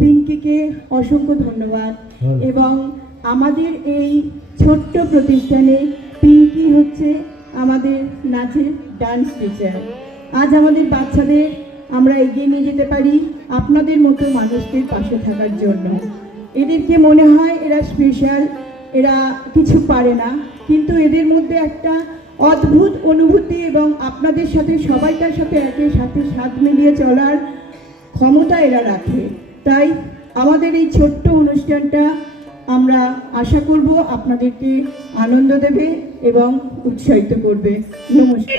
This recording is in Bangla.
পিঙ্কিকে অসংখ্য ধন্যবাদ। এবং আমাদের এই ছোট্ট প্রতিষ্ঠানে পিঙ্কি হচ্ছে আমাদের নাচের ডান্স টিচার। আজ আমাদের বাচ্চাদের আমরা এগিয়ে নিয়ে যেতে পারি আপনাদের মতো মানুষদের পাশে থাকার জন্য। এদেরকে মনে হয় এরা স্পেশাল, এরা কিছু পারে না, কিন্তু এদের মধ্যে একটা অদ্ভুত অনুভূতি এবং আপনাদের সাথে সবাইকার সাথে একের সাথে সাথ মিলিয়ে চলার ক্ষমতা এরা রাখে। তাই আমাদের এই ছোট্ট অনুষ্ঠানটা আমরা আশা করব আপনাদেরকে আনন্দ দেবে এবং উৎসাহিত করবে। নমস্কার।